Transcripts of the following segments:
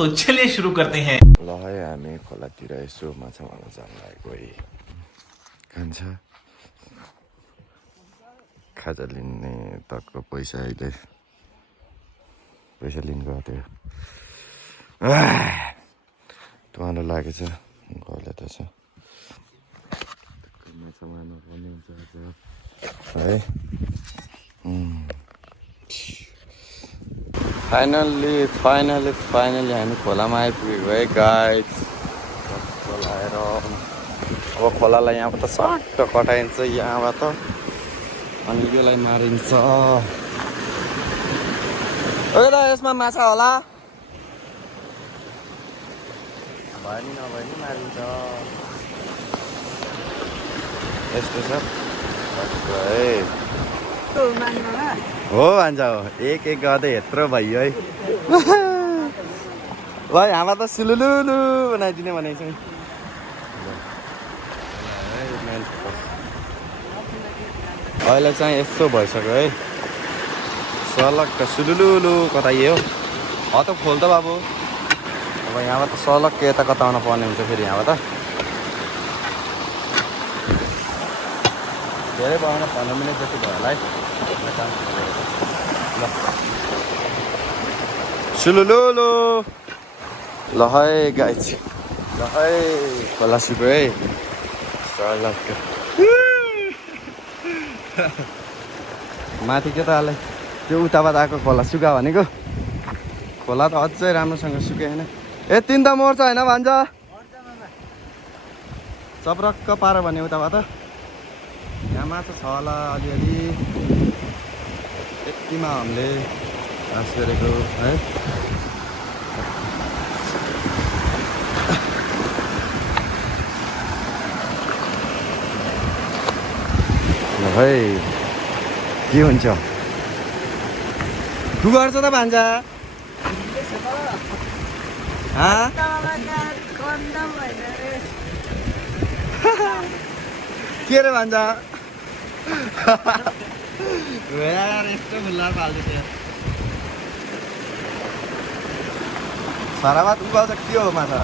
तो चलिए शुरू करते हैं। ल है हामी खोलातिर यसो माछा मार्न जान लागेको है। खान्छ खाजा लिने तकको पैसा अहिले पैसा लिनु गएको थियो। टुवालो लागेछ गले त छ माछा मार्नु पर्ने हुन्छ है। फाइनली हामी खोलामा आइपुगेको है गाइस। खोलाएर अब खोलालाई यहाँबाट सट्ट कटाइन्छ यहाँबाट अनि यसलाई मारिन्छ। ओके त यसमा माछा होला भयो नि नभए नि मारिन्छ यस्तो छ है। हो भन्छ हो एक गर्दै यत्रो भयो है। ल यहाँबाट त सुलुलुलु बनाइदिने भनेको छु। अहिले चाहिँ यस्तो भइसक्यो है सलक्क सुलुलुलु कताइयो हो त खोल त बाबु। अब यहाँबाट सलक्क यता कताउन पर्ने हुन्छ फेरि यहाँबाट धेरै भएन 15 मिनट जति भयो होला है। सुलुलुलु ल है गाइस ल है खोला सुक्यो है सलक्क माथि के त हालै त्यो उताबाट आएको खोला सुका भनेको खोला त अझै राम्रोसँग सुके होइन। ए तिन त मर्छ होइन भन्छ चप्रक्क पारो भने उताबाट यहाँ माछा छ होला अलिअलि यतिमा हामीले घाँस गरेको है। है के हुन्छ तु गर्छ त भान्जा के रे भान्जा यस्तो खुल्ला फाल्दै थियो साराबाद उगाउँछ के हो माछा।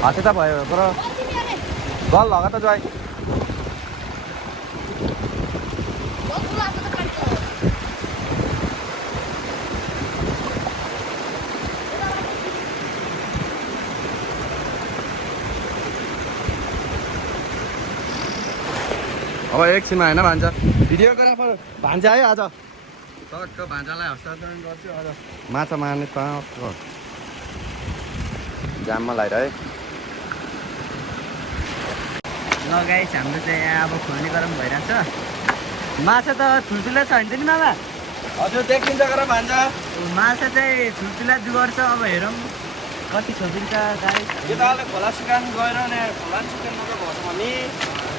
हाते त भयो तर गल लगा त ज्वाइ अब एकछिनमा होइन भान्जा भिडियोग्राफर भान्जा है आज टक्क भान्जालाई हस्तान्तरण गर्छु। आज माछा मार्ने टक्क जाममा लगाएर है। ल गाइस हाम्रो चाहिँ यहाँ अब खोल्ने गरम भइरहेको छ। माछा त ठुल्ठुला छ नि मामा हजुर देखिन्छ गर भान्जा माछा चाहिँ ठुल्ठुला जुगाउँछ। अब हेरौँ कति छोपिन्छ गाइस। केटाहरूले खोला सुकाउनु गएर नि खोला सुकाउनु त भन्छ भने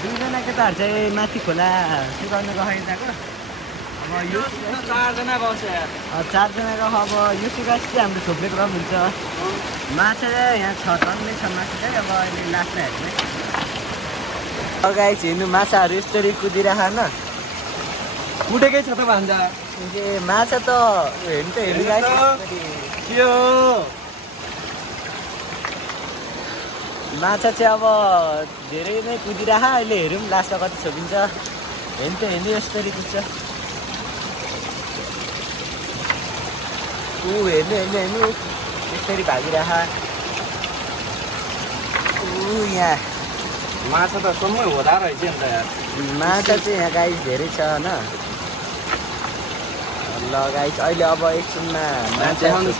दुईजना केटाहरू चाहिँ माथि खोला सुकाउन गएको। अब यो 4जना बस्छ 4जनाको अब यो सुकाएपछि चाहिँ हाम्रो छोप्ने क्रम हुन्छ। माछा चाहिँ यहाँ 6 टन नै छ माछा चाहिँ। अब अहिले लास्टमा हेर्ने गाइस हिँड्नु माछाहरू यसरी कुदिरहेको न उठेकै छ त भान्जा माछा त हेर्नु त हेर्नु गाइस के हो माछा चाहिँ अब धेरै नै कुदिरह। अहिले हेरौँ लास्टमा कति छोपिन्छ। हेर्नु त हेर्नु यसरी कुद्छ हेर्नु यसरी भागिरह। यहाँ माछा त सम्मै होला रहेछ नि त यार। माछा चाहिँ यहाँ गाइस धेरै छ होइन। ल गाइस अहिले अब एकछिनमा माछा हेर्नु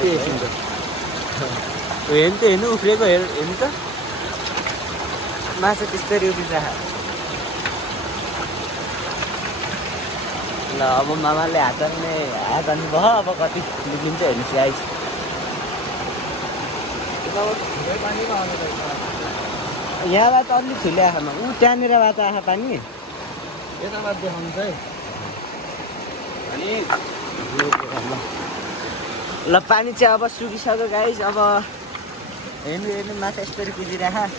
त हेर्नु उफ्रेको हेर्नु त माछा त्यस्तरी उफ्रिरह। ल अब मामाले हात हान्नु भयो। अब कति निक्लिन्छ हेर्नुहोस् गाइस। यहाँबाट त अलि ठुलो आँखामा ऊ त्यहाँनिरबाट आँखा पानी यताबाट देखाउनु चाहिँ ल पानी चाहिँ अब सुकिसक्यो गाइस। अब हेर्नु हेर्नु माछा यसरी कुदिरहेछ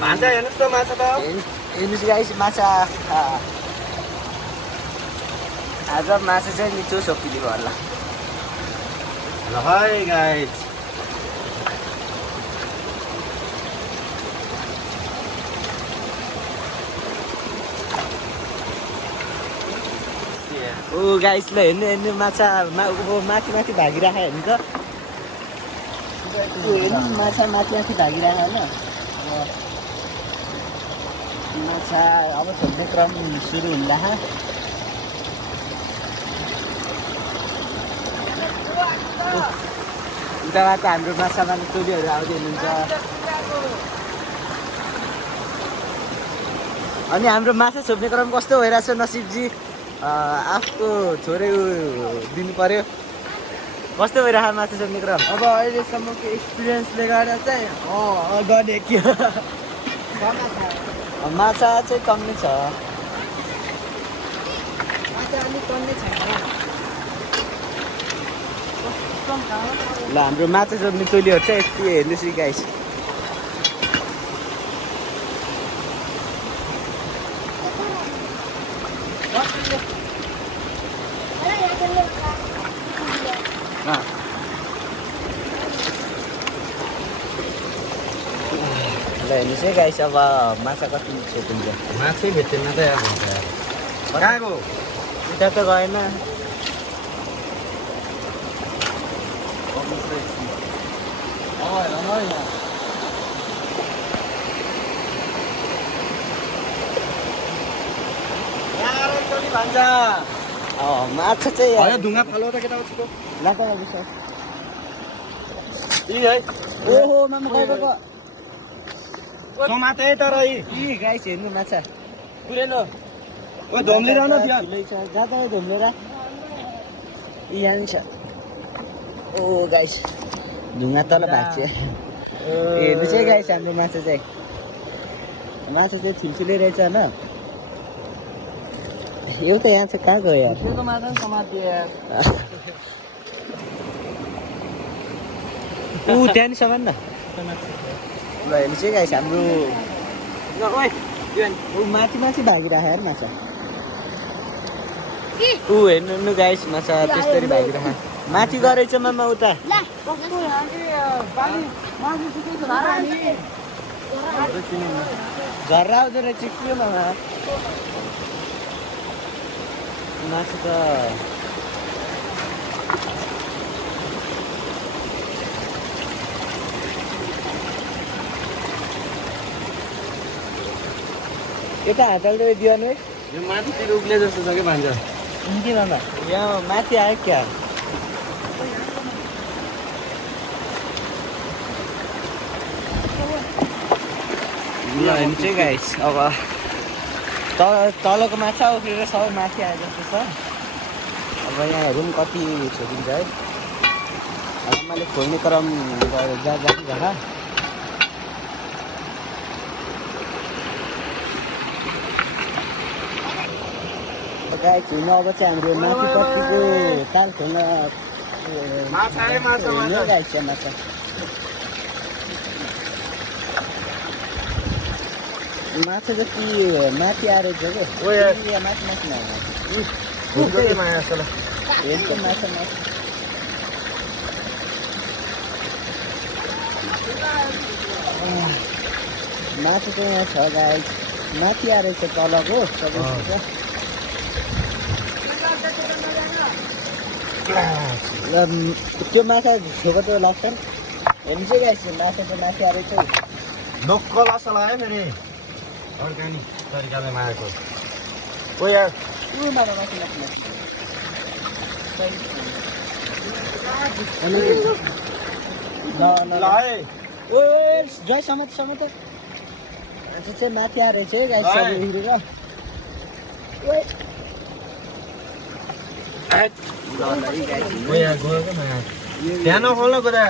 भान्जा हेर्नुहोस् त माछा त हेर्नुहोस् गाइस माछा आज माछा चाहिँ मिठो सोपिली भयो होला ल है गाइस ओ गाइस ल हेर्नु हेर्नु माछा माथि माथि भागिरहेको हेर्नु त हेर्नु माछा माथि माथि भागिरहेको होइन माछा अब छोड्ने क्रम सुरु हुँदा उताबाट हाम्रो माछा मार्ने टोलीहरू आउँदै हुनुहुन्छ अनि हाम्रो माछा छोप्ने क्रम कस्तो भइरहेछ नसिबजी आफूको छोरे दिनु पर्यो कस्तो भइरहेको माछा छोप्ने क्रम अब अहिलेसम्मको एक्सपिरियन्सले गर्दा चाहिँ गर्ने के माछा चाहिँ कम्ती छ अलिक कम्ती छ ल हाम्रो माछा छोप्ने टोलीहरू चाहिँ यति हेर्नुहोस् है गाइस ल हेर्नुहोस् है गाइस अब माछा कति छोपिन्छ माछै भेटेन त यार कहाँ गयो उता त गएन माछा चाहिँ ढुङ्गा फालो त केटा उसको है ओहो मामा गएको समाते तर यी गाइस हेर्नु माछा पुरेलो ओ धोम्लिरा न त्यहाँ जाँदा धोम्लेर यहाँ छ ओ गाइस ढुङ्गा तल भाग्छ हेर्नु चाहिँ गाइस हाम्रो माछा चाहिँ ठुल्ठुलै रहेछ होइन एउटा यहाँ चाहिँ कहाँ गयो यार त्यो माछा पनि समातियो ऊ त्यहाँनिर समान न ल हेर्नु चाहिँ गाइस हाम्रो ऊ माथि माथि भागिरहेको यार माछा ऊ हेर्नु गाइस माछा त्यस्तरी भागिरहेको माथि गरेछ मामा उता झर्रा आउँदो रहेछ के मामा माछा त यता हातले दियो नि यो माथितिर उक्ले जस्तो छ कि भान्जा के मामा यहाँ माथि आयो क्या ल हेर्नु चाहिँ गाइस अब तलको माछा उफ्रेर सबै माथि आए जस्तो छ अब यहाँ हेरौँ कति छोपिन्छ है आमाले खोल्ने क्रम जा गाइस हिँड्नु अब चाहिँ हाम्रो माथिपट्टिको ताल खोल्न गाइस माछा माछा जति माथि आएर छ क्या माथि माथि हेर्छ माछा माथि माछा चाहिँ यहाँ छ गाइस माथि आएर छ तलको सबै त्यो माछा छोको त लाग्छ हेर्नु चाहिँ गाइस माछा चाहिँ माथि आएर चाहिँ ढोक्क लासा लाग्यो फेरि अर्ग्यानिक तरिकाले मारेको ओ यार माछा माथि माथि लाए ओ जय समेत त्यो चाहिँ माथि आएर चाहिँ गाइस सबै हिँडेर ओ यार गयो क्या त्यहाँ नखोल्न कुरा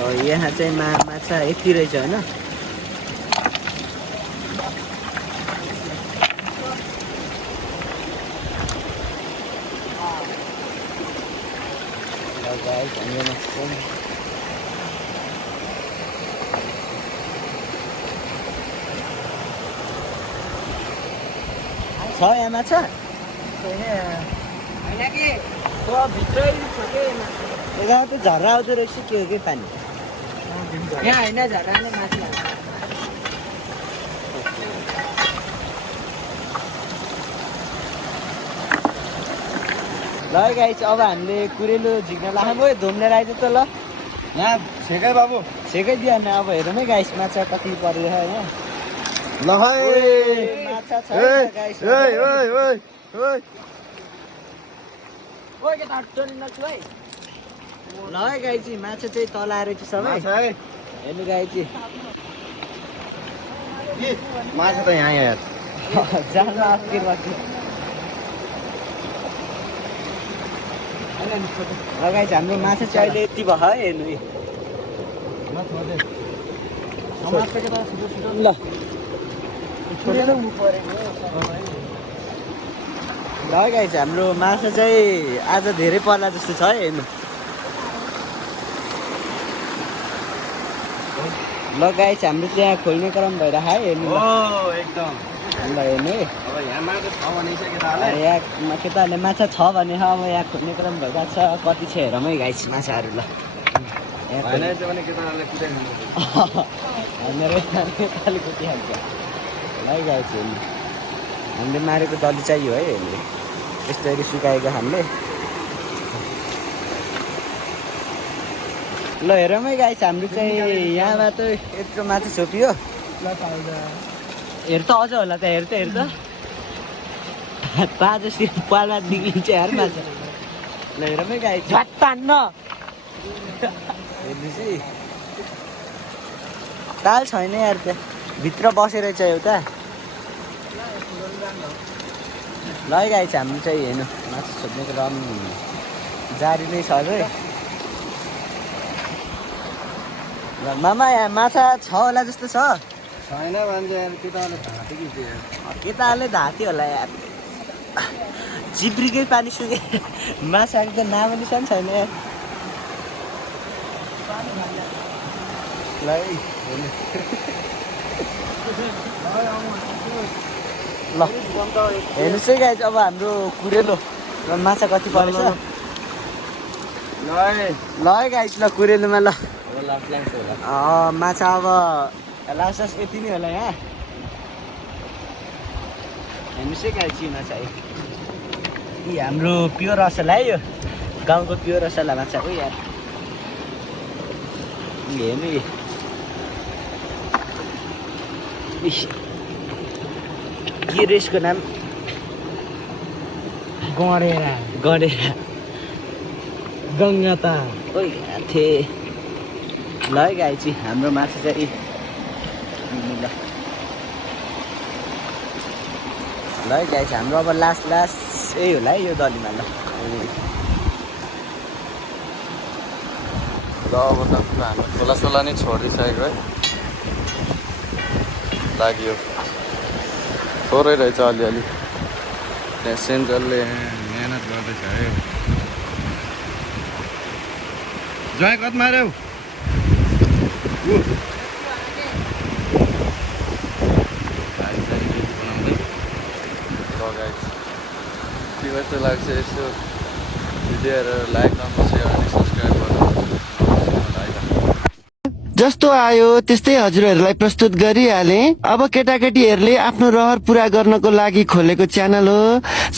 यहाँ चाहिँ माछा यति रहेछ होइन। छ यहाँ माछा होइन कि भित्रै छ कि यता त झर्रा आउँदो रहेछ के हो कि पानी यहाँ होइन झर्नाले माथि ल गाइस अब हामीले कुरेलो झिक्न लाग्यो धुम्लेर आइज त ल यहाँ छेकै बाबु छेकिदियो भने अब हेरौँ है गाइस माछा कति परेको छ यहाँ ल माछा छ गाइस ल है गाइजी माछा चाहिँ तल आएर चाहिँ सबै हेर्नु गाइजी माछा त यहाँ यार जानु आफिर बाँकी ल गाइज हाम्रो माछा चाहिँ अहिले यति भयो है हेर्नु ल ल गाइज हाम्रो माछा चाहिँ आज धेरै पर्ला जस्तो छ है हेर्नु ल गाइस हाम्रो त्यहाँ खोल्ने क्रम भइरहेको है हेर्नु एकदम ल हेर्नु है अब यहाँ माछा छ भने यहाँ केटाहरूले माछा छ भने अब यहाँ खोल्ने क्रम भइरहेको छ कति छ हेरौँ है गाइस माछाहरू ल मेरो केटाले कुटिहाल्छ ल गाइस हेर्नु हामीले मारेको दली चाहियो है हेर्नु यस्तरी सुकाएको हामीले ल हेरौँ है गाइस हाम्रो चाहिँ यहाँबाट यत्रो माछा छोपियो हेर त अझ होला त हेर त पाजोतिर पालमा निक्लिन्छ यार माछा ल हेरौँ है गाइस झट्टान्न हेर्नुहोस् है ताल छैन यार त्यहाँ भित्र बसेर चाहिँ एउटा ल है गाइस हाम्रो चाहिँ हेर्नु माछा छोप्नेको रम जारी नै छ अझै मामा यहाँ माछा छ होला जस्तो छ छैन भन्छ यार केटाले धाँथ्यो कि केटाहरूले धाँथ्यो होला यार जिब्रीकै पानी सुके माछाको त नाम निशान छैन यार ल हेर्नुहोस् है गाइस अब हाम्रो कुरेलो माछा कति परेछ ल है गाइस ल कुरेलोमा ल माछा अब लास्ट यति नै होला यहाँ हेर्नुहोस् है गाइस माछा यी हाम्रो प्योर असला है यो गाउँको प्योर असला माछा हो यार हेर्नु के रेसको नाम गडेरा गङ्गाता ओइ थिए ल है गाइची हाम्रो माछा चाहिँ ल है गाइस हाम्रो अब लास्ट यही होला है यो दलीमा ल अब त हाम्रो खोलासोला नै छोडिसकेको है लाग्यो थोरै रहेछ अलिअलि त्यहाँ सेन्ट्रलले मेहनत गर्दैछ है ज्वाइँ कति मार्यौ के कस्तो लाग्छ यसो भिडियोहरू लाइक गर्नु सेयर अनि सब्सक्राइब गर्नु जस्तो आयो त्यस्तै हजुरहरूलाई प्रस्तुत गरिहाले। अब केटाकेटीहरूले आफ्नो रहर पूरा गर्नको लागि खोलेको च्यानल हो,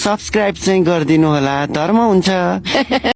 सब्सक्राइब चाहिँ गरिदिनु होला, धर्म हुन्छ।